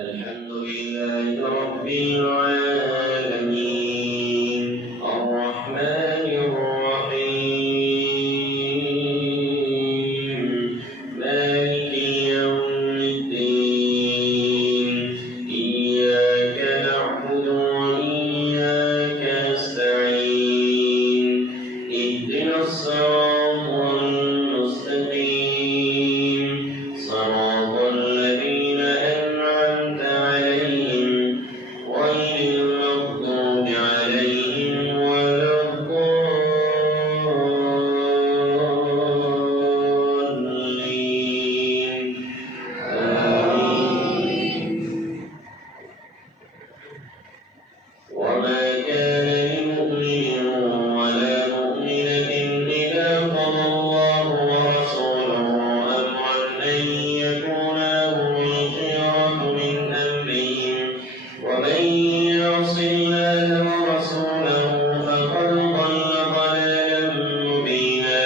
الحمد لله رب العالمين الرحمن الرحيم مالك يوم الدين إياك نعبد وإياك نستعين اهدنا الصراط المستقيم صراط الذين أنعمت عليهم غير المغضوب عليهم ولا الضالين آمين. وما كان لمؤمن ولا مؤمنة إذا قضى الله ورسوله أمرا أن يكون لهم الخيرة من أمرهم ومن يعص الله ورسوله فقد ضل ضلالا مبينا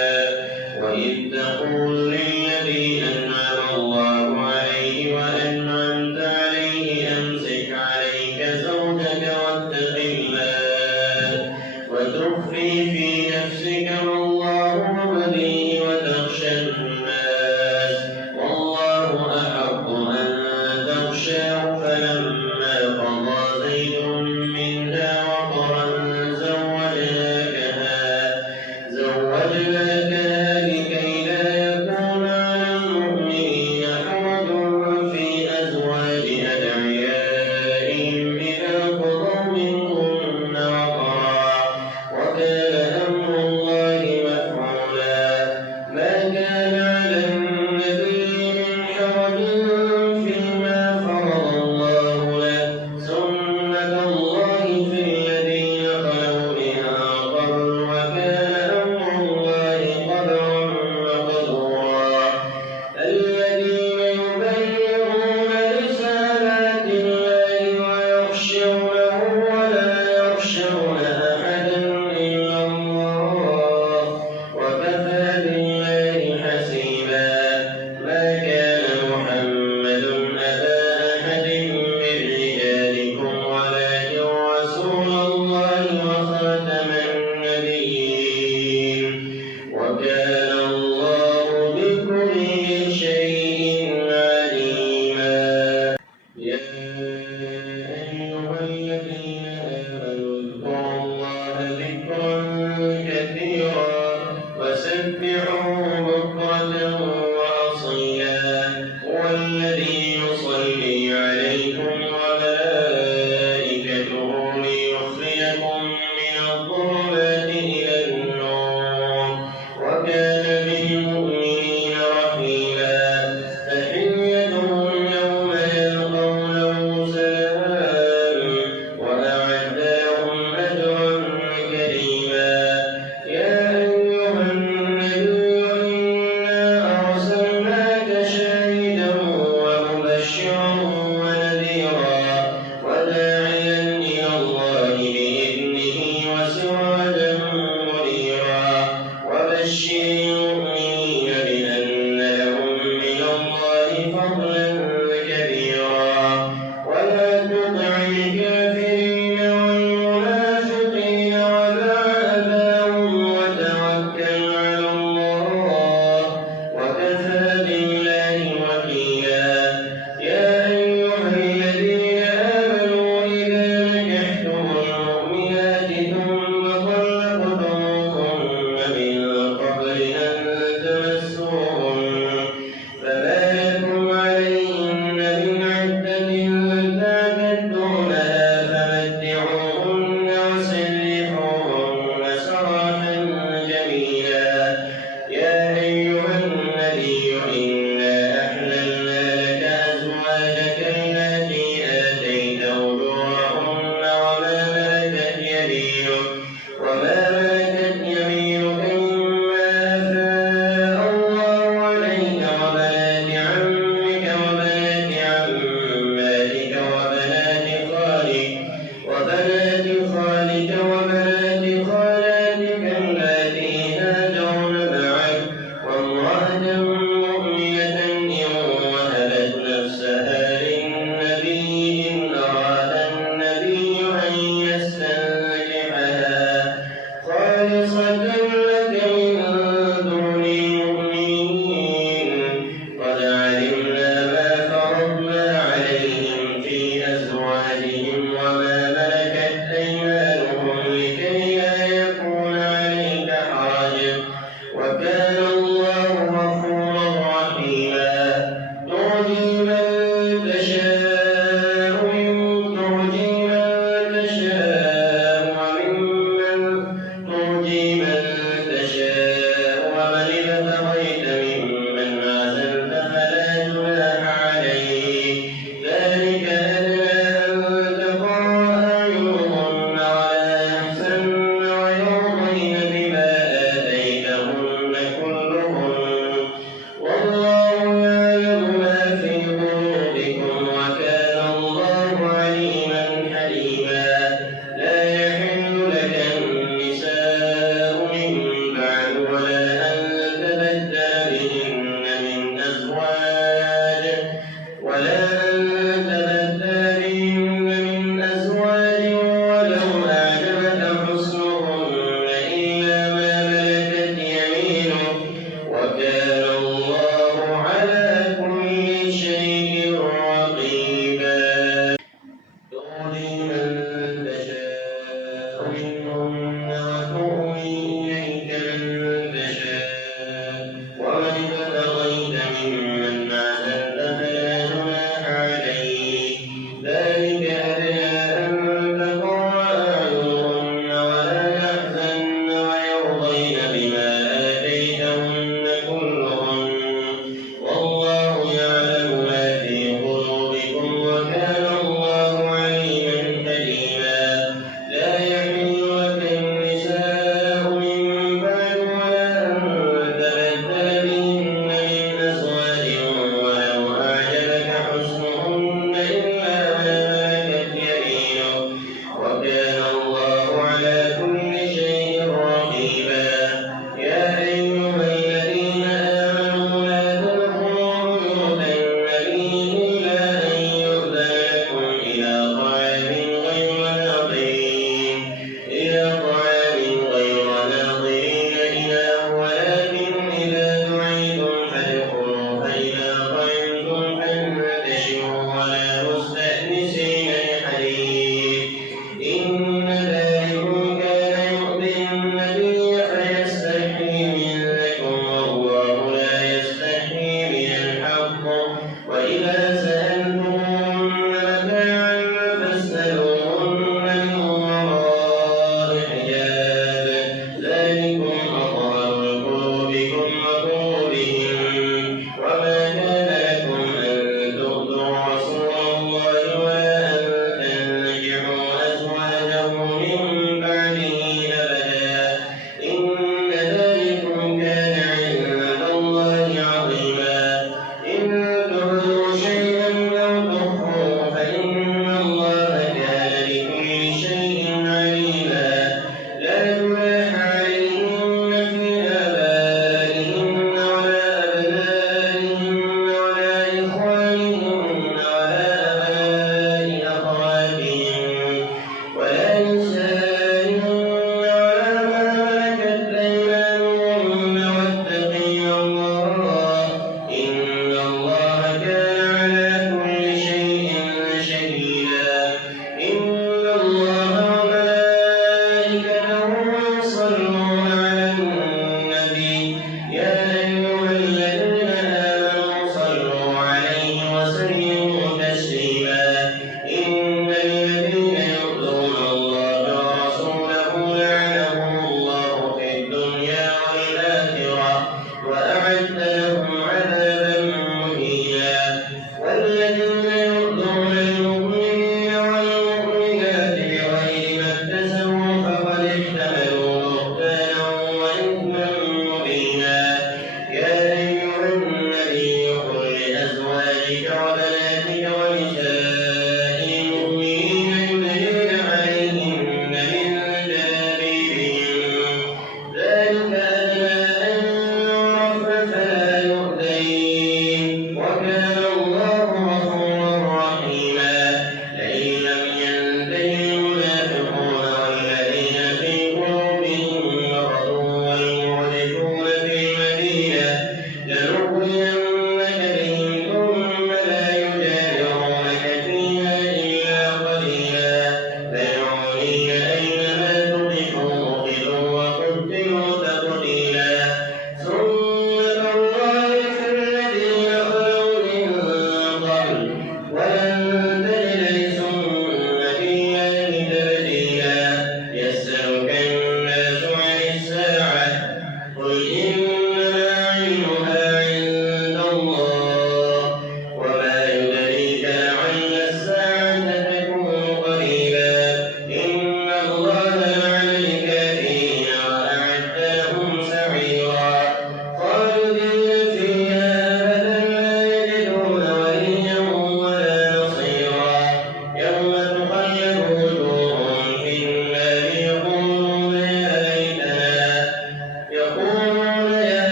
وإذ تقول للذي أنعم الله عليه وأنعمت عليه أمسك عليك زوجك واتق الله وتخفي في نفسك ما الله مبديه وتخشى الناس والله أحق أن تخشاه فلما قضى زيد منها وطرا زوجناكها لكي لا يكون على المؤمنين حرج في أزواج أدعيائهم إذا قضوا منهن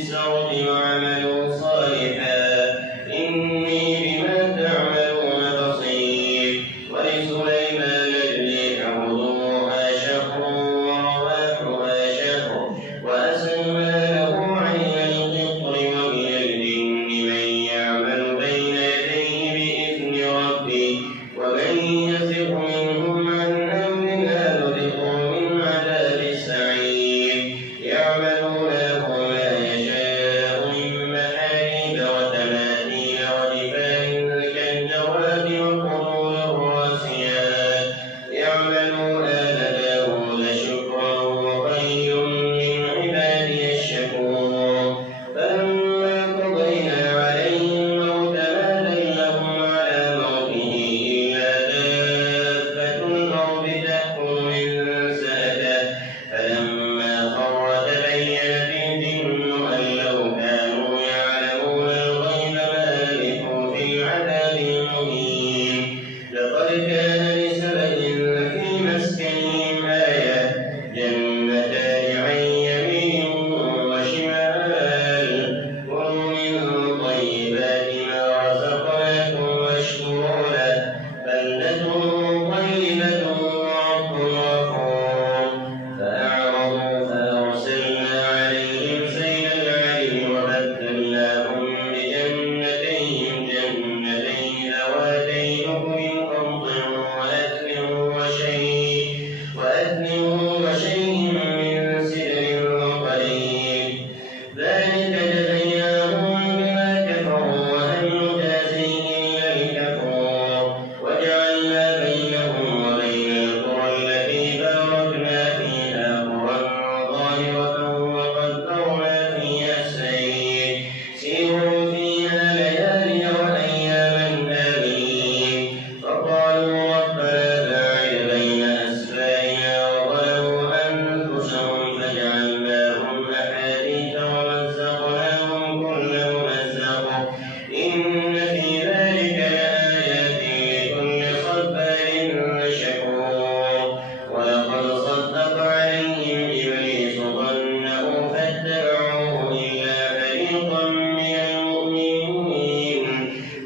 السرد واعملوا صالحا إني بما تعملون بصير. ولسليمان الريح غدوها شهر ورواحها شهر وأسلنا له عين القطر ومن الجن من يعمل بين يديه بإذن ربه ومن يزغ منهم عن أمرنا نذقه من عذاب السعير. يعملون له ما يشاء من محاريب وتماثيل وجفان كالجواب وقدور الراسيات. يعملون آل داود شكرا وقليل من عبادي الشكور. فلما قضينا عليه الموت ما دلهم على موته إلا دابة الأرض تأكل من سأته. فلما خر تبينت الجن أن لو كانوا يعلمون الغيب ما لبثوا في العذاب المهين. لقد كان لسبإ في مسكنهم آية جنتان عن يمين وشمال كلوا من طيبات ما رزقناكم واشكروا له بلدة طيبة ورب غفور. فأعرضوا فأرسلنا عليهم سيل العرم وبدلناهم بجنتين ذواتي أكل خمط وأثل وشيء من سدر قليل. ذلك جزيناهم بما كفروا وهل نجازي إلا الكفور. وجعلنا بينهم وبين القرى التي باركنا فيها قرى ظاهرة وقدرنا فيها السير. سيروا فيها ليالي وأياما آمنين. فقالوا ربنا باعد بين أسفارنا وظلموا أنفسهم فجعلناهم أحاديث ومزقناهم كل ممزق. إن في ذلك لآيات لكل صبار شكور. ولقد صدق عليهم إبليس ظنه فاتبعوه إلا فريقا من المؤمنين.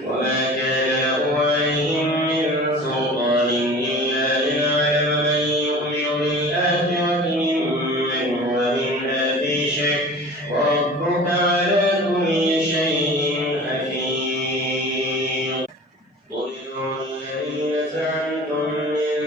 وما كان له عليهم من سلطان إلا لنعلم من يؤمن بالآخرة ممن هو منها في شك. وربك على كل شيء حفيظ. قل ادعوا الذين زعمتم من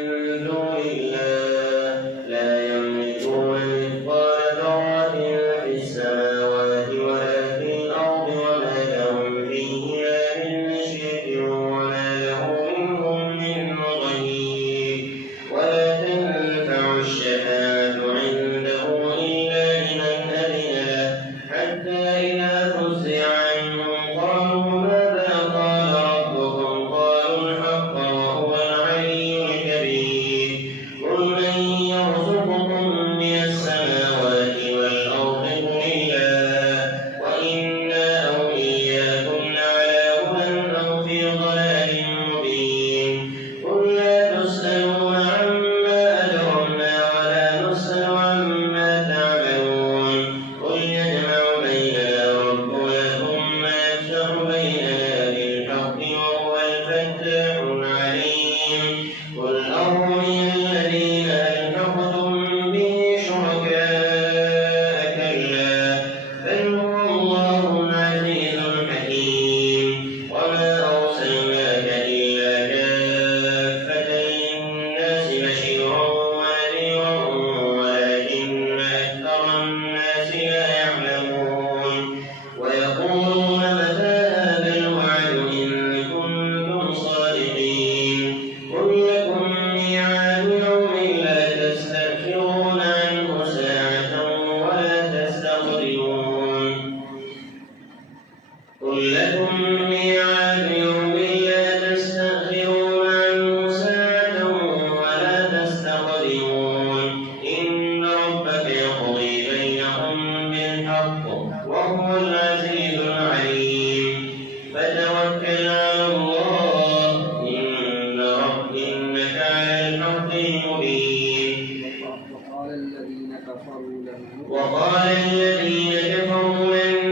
دون الله لا يملكون مثقال ذرة في السماوات ولا في الأرض وما لهم فيهما من شرك وما له منهم من ظهير. ولا تنفع الشفاعة عنده إلا لمن أذن له حتى إذا فزع عنهم قالوا ماذا قال ربكم قالوا الحق وهو العلي الكبير. قل من يرزقكم من السماوات والأرض قل الله وإنا أو إياكم لعلى هدى أو في ضلال مبين. قل لا تسألون عما أجرمنا ولا نسأل عما تعملون. قل يجمع بيننا ربنا ثم يفتح بيننا بالحق وهو الفتاح العليم. قل أروني الذين ألحقتم به شركاء كلا بل هو الله العزيز الحكيم. وما أرسلناك إلا كافة للناس بشيرا ونذيرا ولكن أكثر الناس لا يعلمون. ويقولون متى هذا الوعد إن كنتم صادقين. قل لكم ميعاد يوم لا تستأخرون عنه ساعة ولا تستقدمون. قل لكم ميعاد يوم لا تستأخرون عنه ساعة ولا تستقدمون. إن ربك يقضي بينهم بالحق وهو العزيز العليم. فتوكل على الله إنك على الحق المبين. وقال الذين كفروا لن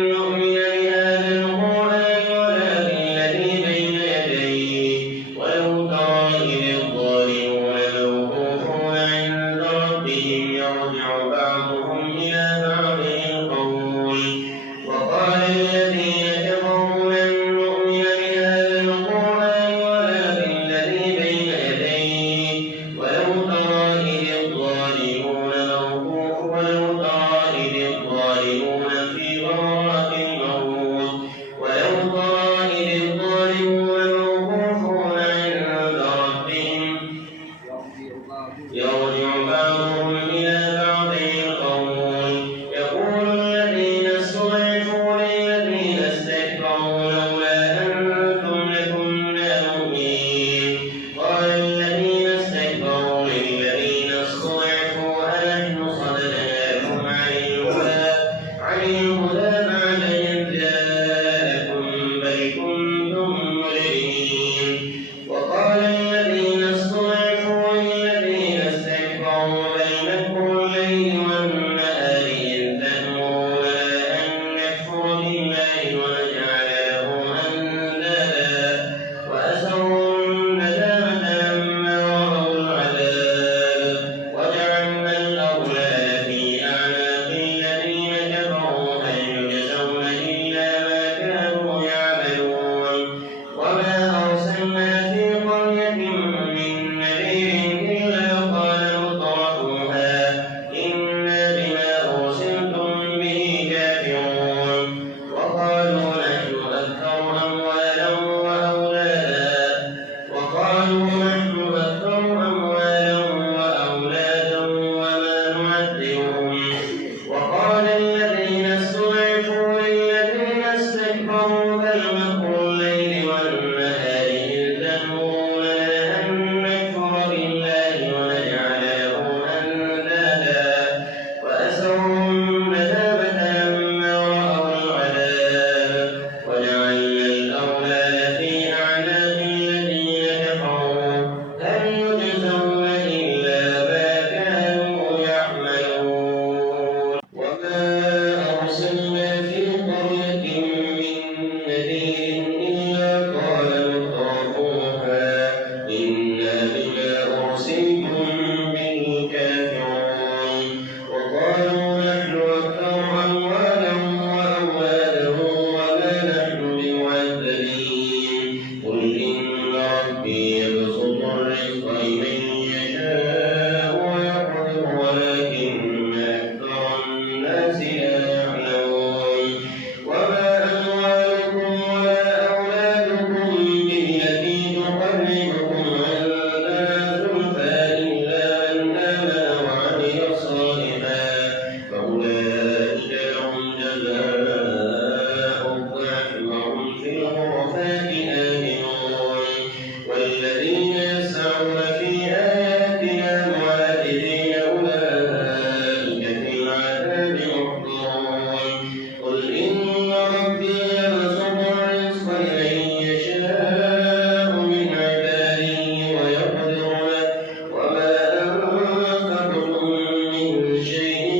إن ربي يبسط الرزق لمن يشاء من عباده ويقدر له وما أنفقتم من شيء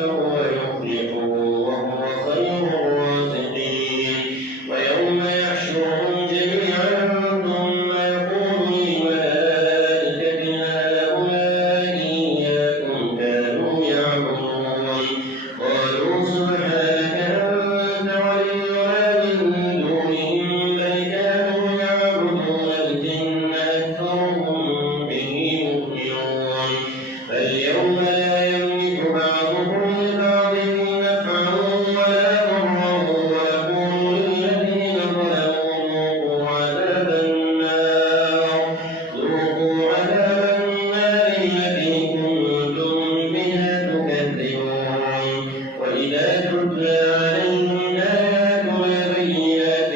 فهو يخلفه وهو خير الرازقين ويوم يحشرهم جميعا ثم يقول للملائكة هؤلاء إياكم كانوا يعبدون قالوا سبحانك أنت ولينا من دونهم بل كانوا يعبدون الجن أكثرهم به مؤمنون فاليوم لا يملك بعضكم لبعض نفعا ولا ضرا ويقول للذين ظلموا ذوقوا عذاب النار التي كنتم بها تكذبون وإذا تتلى عليهم آياتنا بينات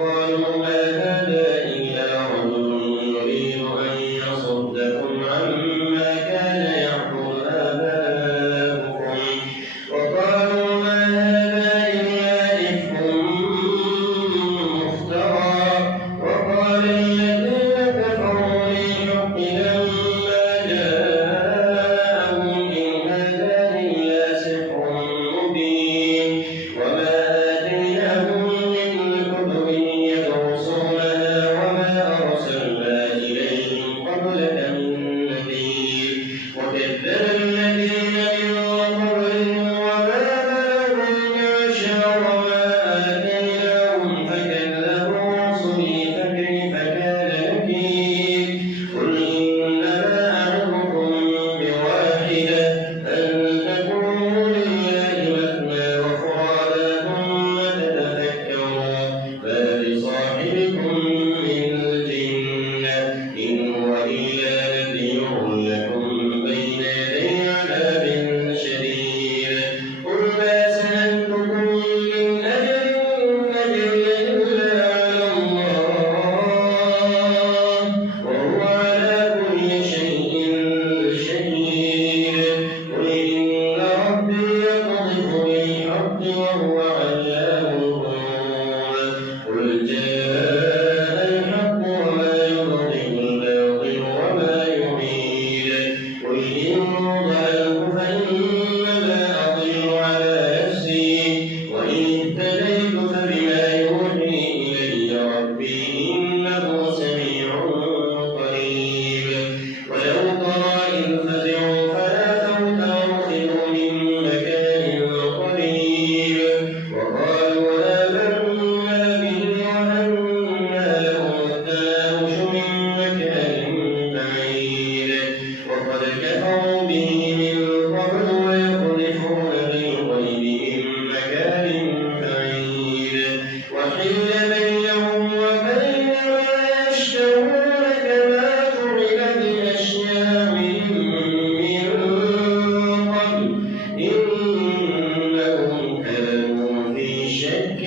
قالوا ما هذا إلا رجل يريد أن يصدكم عما كان يعبد آباؤكم وقالوا ما هذا إلا إفك مفترى وقال الذين كفروا للحق لما جاءهم إن هذا إلا سحر مبين وما آتيناهم من كتب يدرسونها وما أرسلنا إليهم قبلك من نذير وكذب الذين من قبلهم وما بلغوا معشار ما آتيناهم فكذبوا رسلي فكيف كان نكير قل إنما أعظكم بواحدة أن تقوموا لله مثنى وفرادا ثم تتفكروا ما بصاحبكم من جنة إن هو إلا نذير لكم بين يدي عذاب شديد قل ما سألتكم من أجر إن أجري إلا على الله وهو على كل شيء شهيد قل إن ربي يقذف بالحق وهو علام الغيوب قل جاء الحق وما يبطل الباطل وما يعيد قل إن ضللت فإنما أضل على نفسي وإن اهتديت فبما يوحي إلي ربي إنه سميع قريب ولو ترى إذ فزعوا فلا فوت وأخذوا من مكان قريب وقالوا آمنا به وأنى لهم التناوش من مكان بعيد وقد كفروا به من قبل ويقذفون بالغيب من مكان بعيد وحيل بينهم وبين ما يشتهون كما فعل بأشياعهم من قبل إنهم كانوا في شك